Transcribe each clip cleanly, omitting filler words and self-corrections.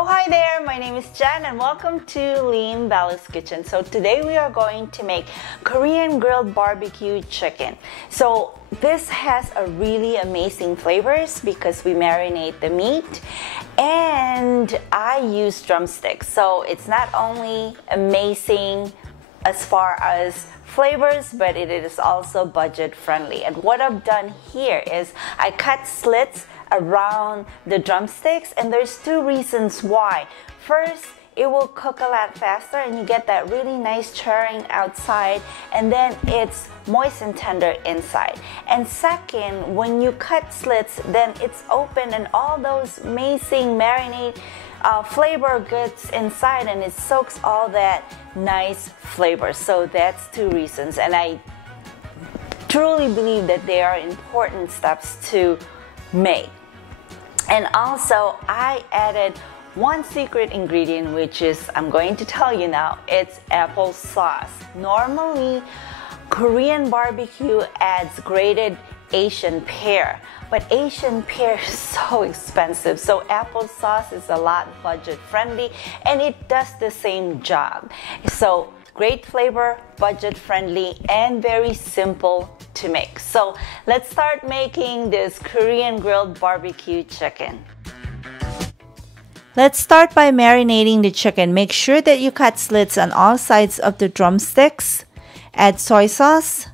Oh, hi there, my name is Jen and welcome to Lean Bella's Kitchen. So today we are going to make Korean grilled barbecue chicken. So this has a really amazing flavors because we marinate the meat and I use drumsticks. So it's not only amazing as far as flavors, but it is also budget friendly. And what I've done here is I cut slits around the drumsticks, and there's two reasons why. First, it will cook a lot faster and you get that really nice charring outside, and then it's moist and tender inside. And second, when you cut slits, then it's open and all those amazing marinade flavor gets inside and it soaks all that nice flavor. So that's two reasons, and I truly believe that they are important steps to make. And also I added one secret ingredient, which is, I'm going to tell you now, it's applesauce. Normally Korean barbecue adds grated Asian pear, but Asian pear is so expensive, so applesauce is a lot budget friendly and it does the same job. So great flavor, budget friendly, and very simple to make. So let's start making this Korean grilled barbecue chicken. Let's start by marinating the chicken. Make sure that you cut slits on all sides of the drumsticks. Add soy sauce,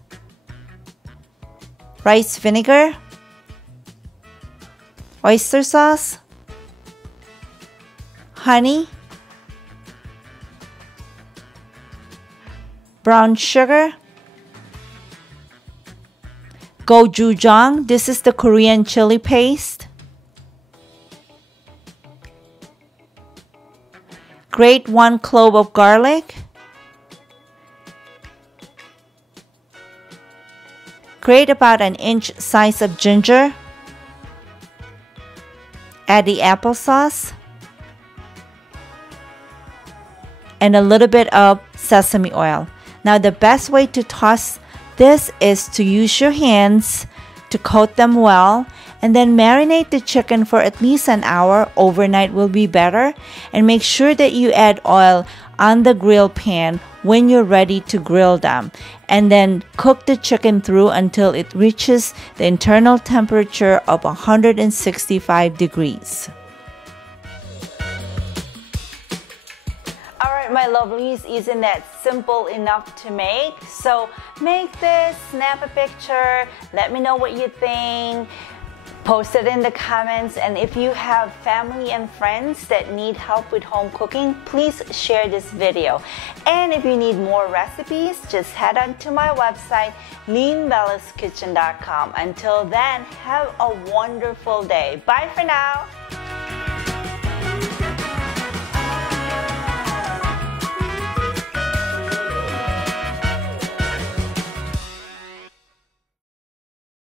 rice vinegar, oyster sauce, honey, brown sugar, gochujang, this is the Korean chili paste, grate 1 clove of garlic, grate about an inch size of ginger, add the applesauce, and a little bit of sesame oil. Now the best way to toss this is to use your hands to coat them well, and then marinate the chicken for at least an hour. Overnight will be better. And make sure that you add oil on the grill pan when you're ready to grill them. And then cook the chicken through until it reaches the internal temperature of 165 degrees. Alright, my lovelies, isn't that simple enough to make? So make this, snap a picture, let me know what you think. Post it in the comments, and if you have family and friends that need help with home cooking, please share this video. And if you need more recipes, just head on to my website, leanbellaskitchen.com. Until then, have a wonderful day. Bye for now.